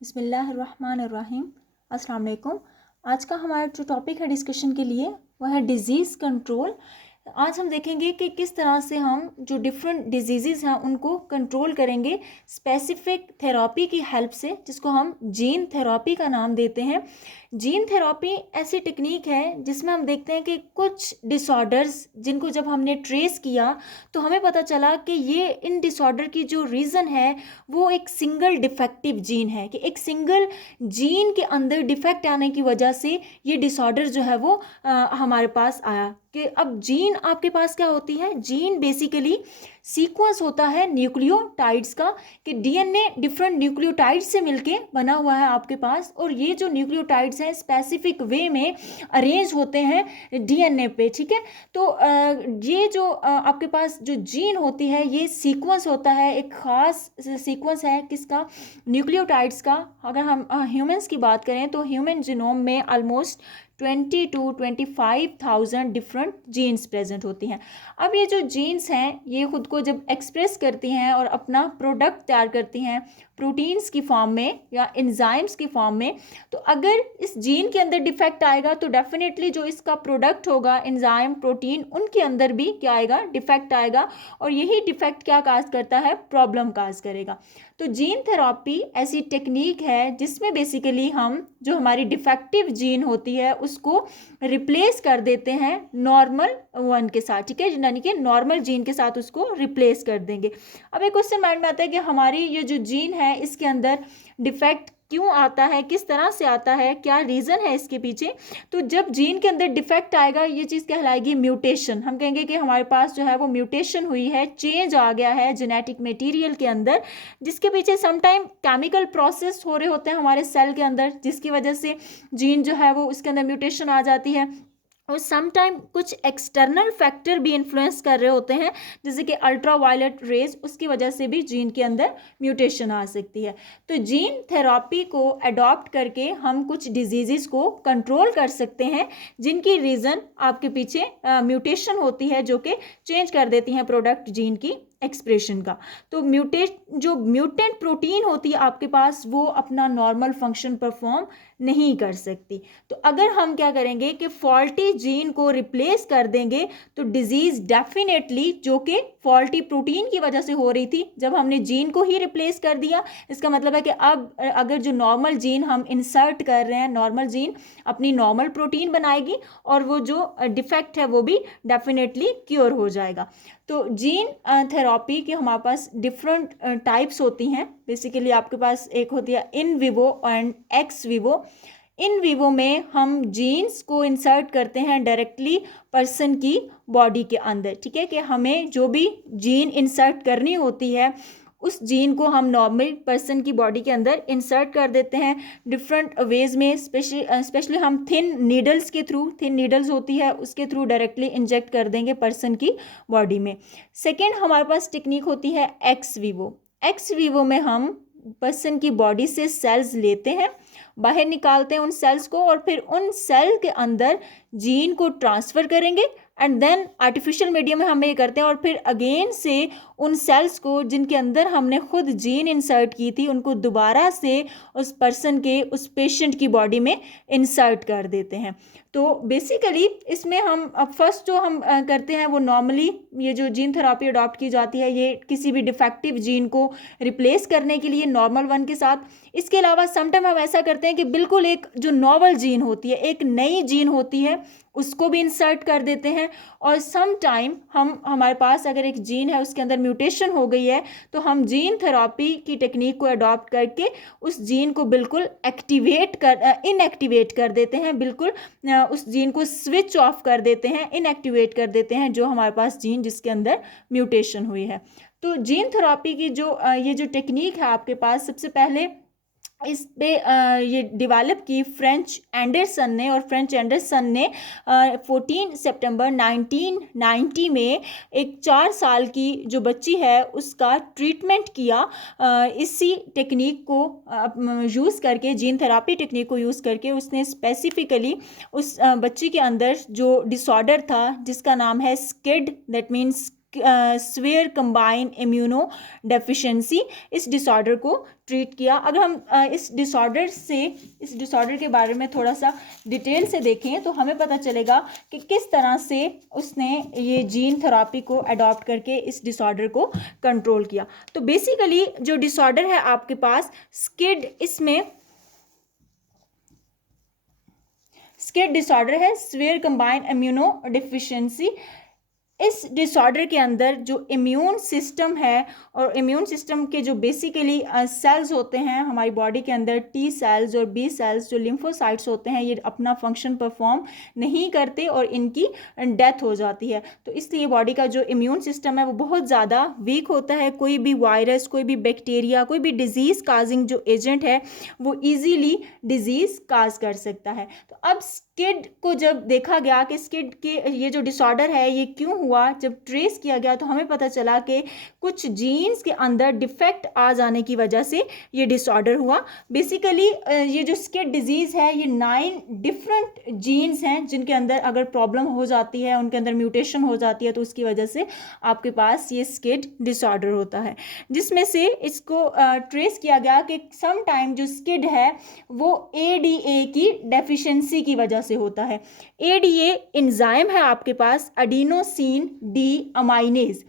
बिस्मिल्लाहिर्रहमानिर्रहीम। अस्सलाम वालेकुम। आज का हमारा जो टॉपिक है डिस्कशन के लिए वह है डिज़ीज़ कंट्रोल। आज हम देखेंगे कि किस तरह से हम जो डिफरेंट डिजीज़ हैं उनको कंट्रोल करेंगे स्पेसिफिक थेरेपी की हेल्प से, जिसको हम जीन थेरेपी का नाम देते हैं। जीन थेरेपी ऐसी टेक्निक है जिसमें हम देखते हैं कि कुछ डिसऑर्डर्स जिनको जब हमने ट्रेस किया तो हमें पता चला कि ये इन डिसऑर्डर की जो रीज़न है वो एक सिंगल डिफेक्टिव जीन है, कि एक सिंगल जीन के अंदर डिफेक्ट आने की वजह से ये डिसऑर्डर जो है वो हमारे पास आया। कि अब जीन आपके पास क्या होती है, जीन बेसिकली सीक्वेंस होता है न्यूक्लियोटाइड्स का, कि डीएनए डिफरेंट न्यूक्लियोटाइड्स से मिलके बना हुआ है आपके पास, और ये जो न्यूक्लियोटाइड्स हैं स्पेसिफिक वे में अरेंज होते हैं डीएनए पे। ठीक है, तो ये जो आपके पास जो जीन होती है ये सीक्वेंस होता है, एक ख़ास सीक्वेंस है किसका, न्यूक्लियोटाइड्स का। अगर हम ह्यूमंस की बात करें तो ह्यूमन जीनोम में almost 20 to 25,000 different genes present होती हैं। अब ये जो जीन्स हैं ये खुद को जब एक्सप्रेस करती हैं और अपना प्रोडक्ट तैयार करती हैं प्रोटीन्स की फॉर्म में या एंजाइम्स की फॉर्म में, तो अगर इस जीन के अंदर डिफेक्ट आएगा तो डेफिनेटली जो इसका प्रोडक्ट होगा एंजाइम प्रोटीन उनके अंदर भी क्या आएगा, डिफेक्ट आएगा, और यही डिफेक्ट क्या काज करता है, प्रॉब्लम काज करेगा। तो जीन थेरेपी ऐसी टेक्निक है जिसमें बेसिकली हम जो हमारी डिफेक्टिव जीन होती है उसको रिप्लेस कर देते हैं नॉर्मल वन के साथ। ठीक है, यानी कि नॉर्मल जीन के साथ उसको रिप्लेस कर देंगे। अब एक क्वेश्चन माइंड में आता है कि हमारी ये जो जीन है इसके अंदर डिफेक्ट क्यों आता है, किस तरह से आता है, क्या रीज़न है इसके पीछे। तो जब जीन के अंदर डिफेक्ट आएगा ये चीज़ कहलाएगी म्यूटेशन। हम कहेंगे कि हमारे पास जो है वो म्यूटेशन हुई है, चेंज आ गया है जेनेटिक मटेरियल के अंदर, जिसके पीछे समटाइम केमिकल प्रोसेस हो रहे होते हैं हमारे सेल के अंदर, जिसकी वजह से जीन जो है वो उसके अंदर म्यूटेशन आ जाती है। और सम टाइम कुछ एक्सटर्नल फैक्टर भी इन्फ्लुएंस कर रहे होते हैं, जैसे कि अल्ट्रा वायलेट रेज, उसकी वजह से भी जीन के अंदर म्यूटेशन आ सकती है। तो जीन थेरेपी को अडॉप्ट करके हम कुछ डिजीज़ को कंट्रोल कर सकते हैं जिनकी रीज़न आपके पीछे म्यूटेशन होती है, जो कि चेंज कर देती हैं प्रोडक्ट जीन की एक्सप्रेशन का। तो म्यूटेंट प्रोटीन होती है आपके पास वो अपना नॉर्मल फंक्शन परफॉर्म नहीं कर सकती। तो अगर हम क्या करेंगे कि फॉल्टी जीन को रिप्लेस कर देंगे तो डिजीज़ डेफिनेटली जो कि फॉल्टी प्रोटीन की वजह से हो रही थी, जब हमने जीन को ही रिप्लेस कर दिया, इसका मतलब है कि अब अगर जो नॉर्मल जीन हम इंसर्ट कर रहे हैं, नॉर्मल जीन अपनी नॉर्मल प्रोटीन बनाएगी और वो जो डिफेक्ट है वो भी डेफिनेटली क्योर हो जाएगा। तो जीन थेरेपी के हमारे पास डिफरेंट टाइप्स होती हैं। बेसिकली आपके पास एक होती है in vivo and x Vivo. In vivo में हम जीन्स को इंसर्ट करते हैं डायरेक्टली पर्सन की बॉडी के अंदर। ठीक है, कि हमें जो भी जीन इंसर्ट करनी होती है उस जीन को हम नॉर्मल पर्सन की बॉडी के अंदर इंसर्ट कर देते हैं डिफरेंट वेज में। स्पेशली हम थिन नीडल्स के थ्रू, थिन नीडल्स होती है उसके थ्रू डायरेक्टली इंजेक्ट कर देंगे पर्सन की बॉडी में। सेकेंड हमारे पास टेक्निक होती है एक्स विवो। एक्स विवो में हम पर्सन की बॉडी से सेल्स लेते हैं, बाहर निकालते हैं उन सेल्स को, और फिर उन सेल के अंदर जीन को ट्रांसफ़र करेंगे एंड देन आर्टिफिशियल मीडियम में हम ये करते हैं, और फिर अगेन से उन सेल्स को जिनके अंदर हमने खुद जीन इंसर्ट की थी उनको दोबारा से उस पर्सन के, उस पेशेंट की बॉडी में इंसर्ट कर देते हैं। तो बेसिकली इसमें हम अब फर्स्ट जो हम करते हैं वो नॉर्मली ये जो जीन थेरेपी अडॉप्ट की जाती है ये किसी भी डिफेक्टिव जीन को रिप्लेस करने के लिए नॉर्मल वन के साथ। इसके अलावा समटाइम हम ऐसा करते हैं कि बिल्कुल एक जो नॉवल जीन होती है, एक नई जीन होती है, उसको भी इंसर्ट कर देते हैं। और सम टाइम हमारे पास अगर एक जीन है उसके अंदर म्यूटेशन हो गई है तो हम जीन थेरेपी की टेक्निक को अडॉप्ट करके उस जीन को बिल्कुल इनएक्टिवेट कर देते हैं, बिल्कुल उस जीन को स्विच ऑफ कर देते हैं, इनएक्टिवेट कर देते हैं जो हमारे पास जीन जिसके अंदर म्यूटेशन हुई है। तो जीन थेरेपी की जो ये जो टेक्निक है आपके पास, सबसे पहले इस पे ये डेवलप की फ्रेंच एंडरसन ने, और फ्रेंच एंडरसन ने 14 सितंबर 1990 में एक 4 साल की जो बच्ची है उसका ट्रीटमेंट किया इसी टेक्निक को यूज़ करके, जीन थेरेपी टेक्निक को यूज़ करके। उसने स्पेसिफिकली उस बच्ची के अंदर जो डिसऑर्डर था जिसका नाम है skid, that means swear combine immuno deficiency, इस डिसऑर्डर को ट्रीट किया। अगर हम इस डिसऑर्डर के बारे में थोड़ा सा डिटेल से देखें तो हमें पता चलेगा कि किस तरह से उसने ये जीन थेरेपी को अडॉप्ट करके इस डिसऑर्डर को कंट्रोल किया। तो बेसिकली जो डिसऑर्डर है आपके पास स्किड, इसमें स्किड डिसऑर्डर है, स्वेयर कंबाइन इम्यूनो डेफिशिएंसी। इस डिसऑर्डर के अंदर जो इम्यून सिस्टम है और इम्यून सिस्टम के जो बेसिकली सेल्स होते हैं हमारी बॉडी के अंदर, टी सेल्स और बी सेल्स जो लिम्फोसाइट्स होते हैं, ये अपना फंक्शन परफॉर्म नहीं करते और इनकी डेथ हो जाती है। तो इसलिए बॉडी का जो इम्यून सिस्टम है वो बहुत ज़्यादा वीक होता है। कोई भी वायरस, कोई भी बैक्टीरिया, कोई भी डिजीज़ काजिंग जो एजेंट है वो ईजीली डिजीज़ काज कर सकता है। तो अब स्किड को जब देखा गया कि स्किड के ये जो डिसऑर्डर है ये क्यों हुआ, जब ट्रेस किया गया तो हमें पता चला कि कुछ जीन्स के अंदर डिफेक्ट आ जाने की वजह से ये डिसऑर्डर हुआ। बेसिकली ये जो स्किड डिजीज़ है ये 9 डिफरेंट जीन्स हैं जिनके अंदर अगर प्रॉब्लम हो जाती है, उनके अंदर म्यूटेशन हो जाती है तो उसकी वजह से आपके पास ये स्किड डिसऑर्डर होता है, जिसमें से इसको ट्रेस किया गया कि सम टाइम जो स्किड है वो ADA की डेफिशिएंसी की वजह से होता है। ADA एंजाइम है आपके पास, adenosine deaminase.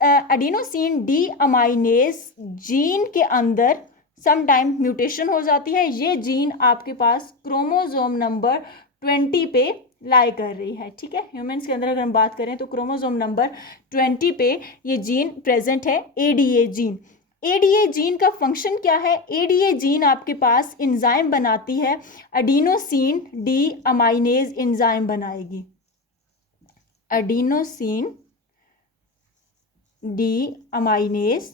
Adenosine deaminase gene के अंदर सम टाइम म्यूटेशन हो जाती है। ये जीन आपके पास क्रोमोसोम नंबर 20 पे लाई कर रही है, ठीक है। ह्यूमंस के अंदर अगर हम बात करें तो क्रोमोसोम नंबर 20 पे ये जीन प्रेजेंट है, ADA जीन। ADA जीन का फंक्शन क्या है? ADA जीन आपके पास एंजाइम बनाती है, एडिनोसिन डी अमाइनेज एंजाइम बनाएगी, एडिनोसिन डी अमाइनेज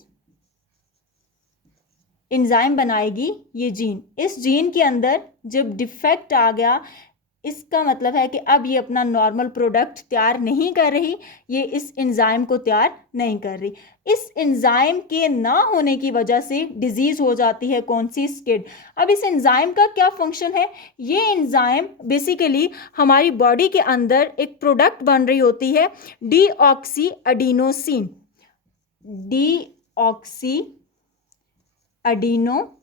एंजाइम बनाएगी ये जीन। इस जीन के अंदर जब डिफेक्ट आ गया, इसका मतलब है कि अब ये अपना नॉर्मल प्रोडक्ट तैयार नहीं कर रही, ये इस एंजाइम को तैयार नहीं कर रही। इस एंजाइम के ना होने की वजह से डिजीज़ हो जाती है, कौन सी? स्किड। अब इस एंजाइम का क्या फंक्शन है? ये एंजाइम बेसिकली हमारी बॉडी के अंदर एक प्रोडक्ट बन रही होती है, डीऑक्सी एडिनोसिन, डीऑक्सी एडिनोसिन।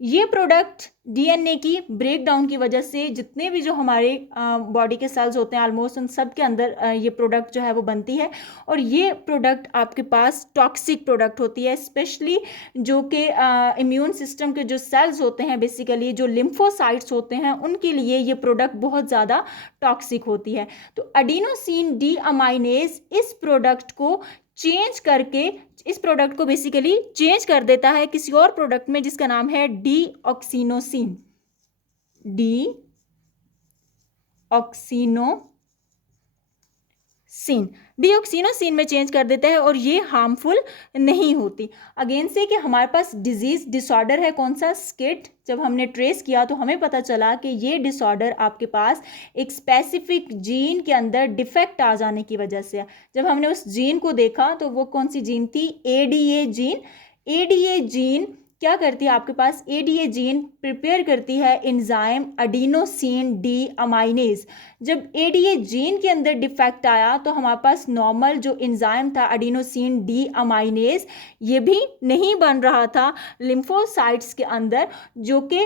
ये प्रोडक्ट DNA की ब्रेकडाउन की वजह से जितने भी जो हमारे बॉडी के सेल्स होते हैं ऑलमोस्ट उन सब के अंदर ये प्रोडक्ट जो है वो बनती है, और ये प्रोडक्ट आपके पास टॉक्सिक प्रोडक्ट होती है, स्पेशली जो कि इम्यून सिस्टम के जो सेल्स होते हैं, बेसिकली जो लिम्फोसाइट्स होते हैं, उनके लिए ये प्रोडक्ट बहुत ज़्यादा टॉक्सिक होती है। तो एडिनोसिन डी अमाइनेज इस प्रोडक्ट को चेंज करके, इस प्रोडक्ट को बेसिकली चेंज कर देता है किसी और प्रोडक्ट में जिसका नाम है डीऑक्सिनोसिन, डीऑक्सिनोसिन में चेंज कर देता है और ये हार्मफुल नहीं होती। अगेन से कि हमारे पास डिजीज डिसऑर्डर है, कौन सा? स्किड। जब हमने ट्रेस किया तो हमें पता चला कि ये डिसऑर्डर आपके पास एक स्पेसिफिक जीन के अंदर डिफेक्ट आ जाने की वजह से है। जब हमने उस जीन को देखा तो वो कौन सी जीन थी? ADA gene. ADA जीन क्या करती है आपके पास? ADA जीन प्रिपेयर करती है एंजाइम एडिनोसिन डी अमाइनेज। जब ADA जीन के अंदर डिफेक्ट आया तो हमारे पास नॉर्मल जो एंजाइम था एडिनोसिन डी अमाइनेज ये भी नहीं बन रहा था लिम्फोसाइट्स के अंदर, जो कि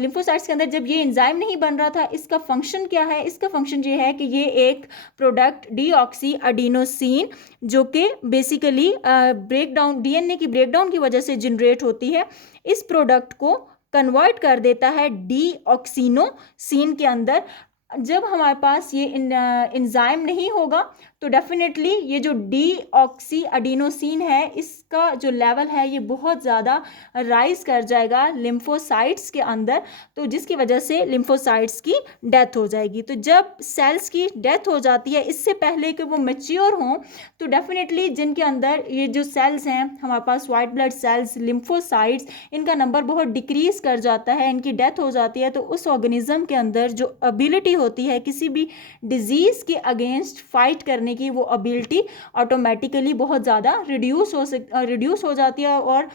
लिम्फोसाइट्स के अंदर जब ये एंजाइम नहीं बन रहा था, इसका फंक्शन क्या है? इसका फंक्शन ये है कि ये एक प्रोडक्ट डीऑक्सी एडिनोसिन जो कि बेसिकली ब्रेकडाउन DNA की ब्रेकडाउन की वजह से जनरेट होती है, इस प्रोडक्ट को कन्वर्ट कर देता है डीऑक्सिनोसिन के अंदर। जब हमारे पास ये एंजाइम नहीं होगा तो डेफिनेटली ये जो डीऑक्सी एडिनोसिन है इसका जो लेवल है ये बहुत ज़्यादा राइज कर जाएगा लिम्फोसाइट्स के अंदर, तो जिसकी वजह से लिम्फोसाइट्स की डेथ हो जाएगी। तो जब सेल्स की डेथ हो जाती है इससे पहले कि वो मैच्योर हों, तो डेफिनेटली जिनके अंदर ये जो सेल्स हैं हमारे पास वाइट ब्लड सेल्स, लिम्फोसाइट्स, इनका नंबर बहुत डिक्रीज कर जाता है, इनकी डेथ हो जाती है। तो उस ऑर्गेनिज्म के अंदर जो एबिलिटी होती है किसी भी डिजीज़ के अगेंस्ट फाइट करने करने की वो एबिलिटी ऑटोमेटिकली बहुत ज़्यादा रिड्यूस हो जाती है, और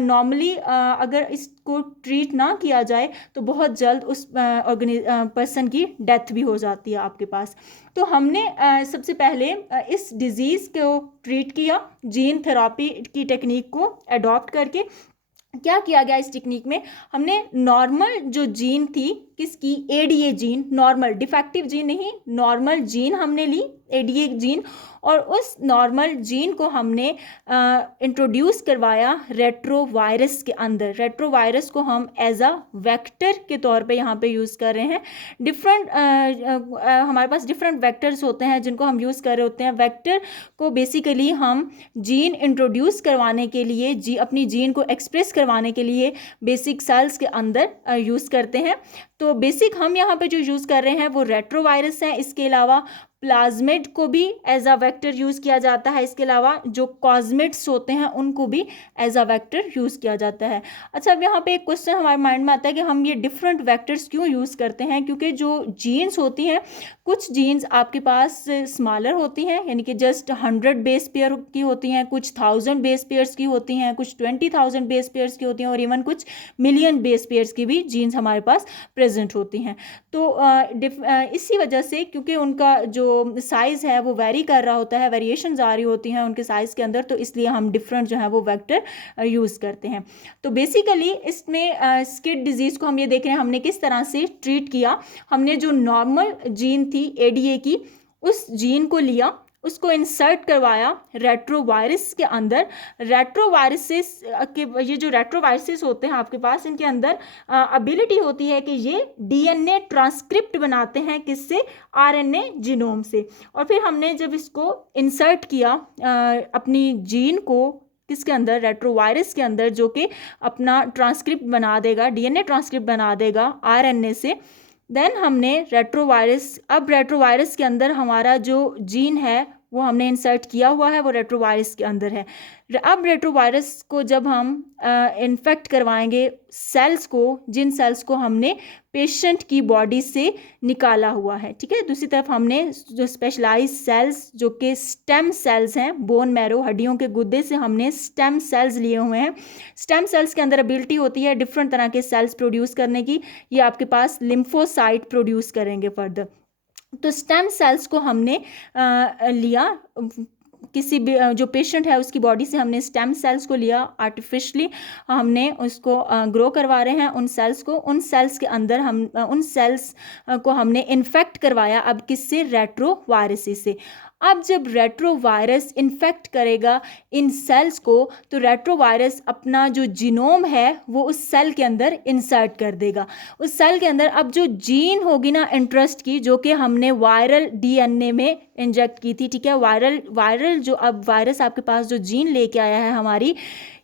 नॉर्मली अगर इसको ट्रीट ना किया जाए तो बहुत जल्द उस पर्सन की डेथ भी हो जाती है आपके पास। तो हमने सबसे पहले इस डिज़ीज़ को ट्रीट किया जीन थेरापी की टेक्निक को अडॉप्ट करके। क्या किया गया इस टेक्निक में, हमने नॉर्मल जो जीन थी किसकी, ADA gene, normal defective gene नहीं, नॉर्मल जीन हमने ली, एडीए जीन, और उस नॉर्मल जीन को हमने इंट्रोड्यूस करवाया रेट्रोवायरस के अंदर। रेट्रोवायरस को हम एज अ वेक्टर के तौर पे यहाँ पे यूज़ कर रहे हैं। हमारे पास डिफरेंट वेक्टर्स होते हैं जिनको हम यूज़ कर रहे होते हैं। वेक्टर को बेसिकली हम जीन इंट्रोड्यूस करवाने के लिए, अपनी जीन को एक्सप्रेस करवाने के लिए बेसिक सेल्स के अंदर यूज़ करते हैं। तो बेसिक हम यहाँ पे जो यूज़ कर रहे हैं वो रेट्रोवायरस है। इसके अलावा प्लाज्मिड को भी एज अ वेक्टर यूज़ किया जाता है। इसके अलावा जो कॉस्मिड्स होते हैं उनको भी एज अ वेक्टर यूज़ किया जाता है। अच्छा, अब यहाँ पे एक क्वेश्चन हमारे माइंड में आता है कि हम ये डिफरेंट वेक्टर्स क्यों यूज़ करते हैं, क्योंकि जो जीन्स होती हैं, कुछ जीन्स आपके पास स्मॉलर होती हैं, यानी कि जस्ट 100 बेस पेयर की होती हैं, कुछ 1000 बेस पेयर्स की होती हैं, कुछ 20,000 बेस पेयर्स की होती हैं, और इवन कुछ मिलियन बेस पेयर्स की भी जीन्स हमारे पास प्रेजेंट होती हैं। तो इसी वजह से, क्योंकि उनका जो साइज़ है वो वेरी कर रहा होता है, वेरिएशंस आ रही होती हैं उनके साइज़ के अंदर, तो इसलिए हम डिफरेंट जो है वो वेक्टर यूज़ करते हैं। तो बेसिकली इसमें स्किड डिजीज़ को हम ये देख रहे हैं हमने किस तरह से ट्रीट किया। हमने जो नॉर्मल जीन थी एडीए की, उस जीन को लिया, उसको इंसर्ट करवाया रेट्रोवायरस के अंदर। रेट्रोवायरसेस के, ये जो रेट्रोवायरसेस होते हैं आपके पास, इनके अंदर एबिलिटी होती है कि ये डीएनए ट्रांसक्रिप्ट बनाते हैं, किससे, आरएनए जीनोम से। और फिर हमने जब इसको इंसर्ट किया अपनी जीन को किसके अंदर, रेट्रोवायरस के अंदर, जो कि अपना ट्रांसक्रिप्ट बना देगा, डीएनए ट्रांसक्रिप्ट बना देगा आरएनए से। देन हमने रेट्रोवायरस के अंदर हमारा जो जीन है वो हमने इंसर्ट किया हुआ है, वो रेट्रोवायरस के अंदर है। अब रेट्रोवायरस को जब हम इन्फेक्ट करवाएंगे सेल्स को, जिन सेल्स को हमने पेशेंट की बॉडी से निकाला हुआ है, ठीक है। दूसरी तरफ हमने जो स्पेशलाइज्ड सेल्स, जो कि स्टेम सेल्स हैं, बोन मैरो, हड्डियों के गुद्दे से हमने स्टेम सेल्स लिए हुए हैं। स्टेम सेल्स के अंदर एबिलिटी होती है डिफरेंट तरह के सेल्स प्रोड्यूस करने की। ये आपके पास लिम्फोसाइट प्रोड्यूस करेंगे फर्दर। तो स्टेम सेल्स को हमने लिया, किसी भी जो पेशेंट है उसकी बॉडी से हमने स्टेम सेल्स को लिया, आर्टिफिशली हमने उसको ग्रो करवा रहे हैं उन सेल्स को। उन सेल्स के अंदर उन सेल्स को हमने इन्फेक्ट करवाया, अब किससे, रेट्रोवायरस से। अब जब रेट्रोवायरस इन्फेक्ट करेगा इन सेल्स को, तो रेट्रोवायरस अपना जो जीनोम है वो उस सेल के अंदर इंसर्ट कर देगा। उस सेल के अंदर अब जो जीन होगी ना इंटरेस्ट की, जो कि हमने वायरल डीएनए में इंजेक्ट की थी, ठीक है, वायरल जो अब वायरस आपके पास जो जीन लेके आया है हमारी,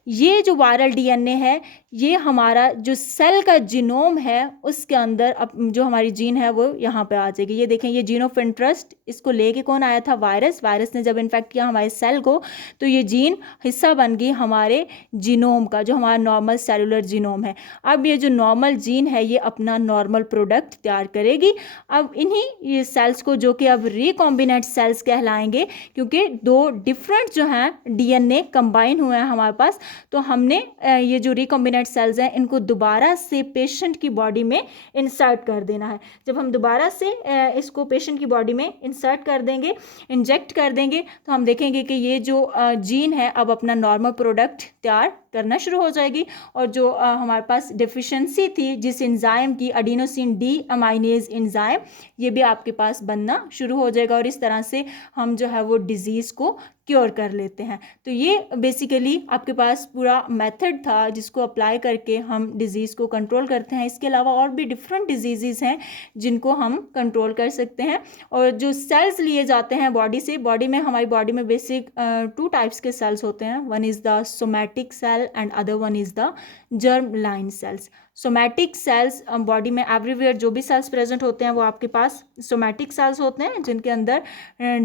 ये जो वायरल डीएनए है, ये हमारा जो सेल का जीनोम है उसके अंदर अब जो हमारी जीन है वो यहाँ पे आ जाएगी। ये देखें, ये जीन ऑफ इंटरेस्ट, इसको लेके कौन आया था, वायरस। वायरस ने जब इन्फेक्ट किया हमारे सेल को, तो ये जीन हिस्सा बन गई हमारे जीनोम का, जो हमारा नॉर्मल सेलुलर जीनोम है। अब ये जो नॉर्मल जीन है ये अपना नॉर्मल प्रोडक्ट तैयार करेगी। अब इन्हीं ये सेल्स को, जो कि अब रिकॉम्बिनेंट सेल्स कहलाएंगे, क्योंकि दो डिफरेंट जो हैं डीएनए कंबाइन हुए हैं हमारे पास, तो हमने ये जो रिकॉम्बिनेंट सेल्स हैं इनको दोबारा से पेशेंट की बॉडी में इंसर्ट कर देना है। जब हम दोबारा से इसको पेशेंट की बॉडी में इंसर्ट कर देंगे, इंजेक्ट कर देंगे, तो हम देखेंगे कि ये जो जीन है अब अपना नॉर्मल प्रोडक्ट तैयार करना शुरू हो जाएगी। और जो हमारे पास डेफिशिएंसी थी जिस एंजाइम की, एडिनोसिन डी अमाइनेज एंजाइम, ये भी आपके पास बनना शुरू हो जाएगा। और इस तरह से हम जो है वो डिजीज़ को क्योर कर लेते हैं। तो ये बेसिकली आपके पास पूरा मेथड था जिसको अप्लाई करके हम डिज़ीज़ को कंट्रोल करते हैं। इसके अलावा और भी डिफरेंट डिजीज़ हैं जिनको हम कंट्रोल कर सकते हैं। और जो सेल्स लिए जाते हैं बॉडी से, बॉडी में, हमारी बॉडी में बेसिक 2 टाइप्स के सेल्स होते हैं। One is the somatic cell and other one is the germ line cells. Somatic cells body में एवरीवेयर जो भी सेल्स प्रेजेंट होते हैं वो आपके पास सोमैटिक सेल्स होते हैं, जिनके अंदर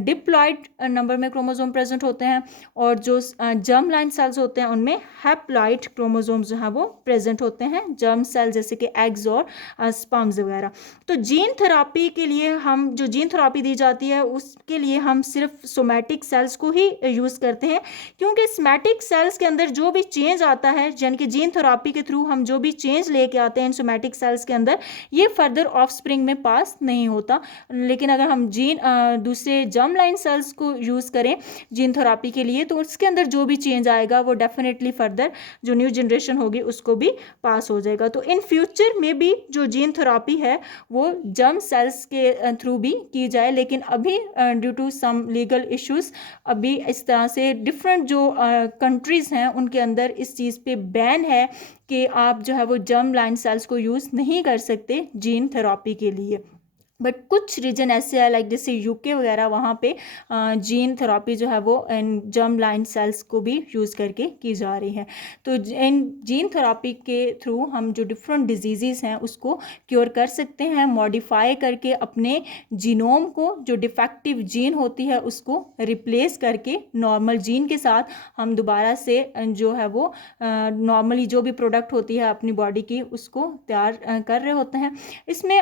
डिप्लॉइड नंबर में क्रोमोसोम प्रेजेंट प्रेजेंट होते हैं, और जो जर्म लाइन सेल्स होते हैं उनमें हैप्लॉइड क्रोमोसोम्स जो हैं वो प्रेजेंट होते हैं, जर्म सेल जैसे कि एग्स और स्पर्म्स वगैरह। तो जीन थेरापी के लिए हम जो जीन थेरापी दी जाती है उसके लिए हम सिर्फ सोमैटिक सेल्स को ही यूज़ करते हैं, क्योंकि सोमैटिक सेल्स के अंदर जो भी चेंज आता है, यानी कि जीन थेरापी के थ्रू हम जो भी चेंज लेके आते हैं सोमैटिक सेल्स के अंदर, ये फर्दर ऑफस्प्रिंग में पास नहीं होता। लेकिन अगर हम दूसरे जर्म लाइन सेल्स को यूज़ करें जीन थेरापी के लिए, तो उसके अंदर जो भी चेंज आएगा वो डेफिनेटली फर्दर जो न्यू जनरेशन होगी उसको भी पास हो जाएगा। तो इन फ्यूचर में भी जो जीन थेरापी है वो जर्म सेल्स के थ्रू भी की जाए, लेकिन अभी due to some legal issues अभी इस तरह से डिफरेंट जो कंट्रीज़ हैं उनके अंदर इस चीज़ पे बैन है कि आप जो है वो जर्म लाइन सेल्स को यूज़ नहीं कर सकते जीन थेरापी के लिए। बट कुछ रीजन ऐसे है लाइक जैसे यूके वगैरह, वहाँ पे जीन थेरापी जो है वो इन जर्म लाइन सेल्स को भी यूज़ करके की जा रही है। तो इन जीन थेरापी के थ्रू हम जो डिफरेंट डिजीज़ हैं उसको क्योर कर सकते हैं, मॉडिफाई करके अपने जीनोम को, जो डिफेक्टिव जीन होती है उसको रिप्लेस करके नॉर्मल जीन के साथ हम दोबारा से जो है वो नॉर्मली जो भी प्रोडक्ट होती है अपनी बॉडी की उसको तैयार कर रहे होते हैं। इसमें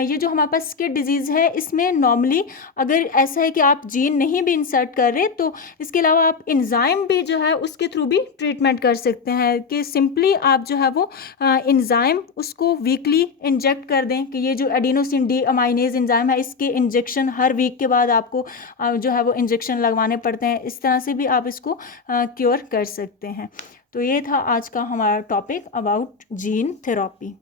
ये जो हमारे पास स्किन डिजीज़ है, इसमें नॉर्मली अगर ऐसा है कि आप जीन नहीं भी इंसर्ट कर रहे, तो इसके अलावा आप एंजाइम भी जो है उसके थ्रू भी ट्रीटमेंट कर सकते हैं, कि सिंपली आप जो है वो एंजाइम उसको वीकली इंजेक्ट कर दें, कि ये जो एडिनोसिन डी अमाइनेज एंजाइम है इसके इंजेक्शन हर वीक के बाद आपको जो है वो इंजेक्शन लगवाने पड़ते हैं। इस तरह से भी आप इसको क्योर कर सकते हैं। तो ये था आज का हमारा टॉपिक अबाउट जीन थेरापी।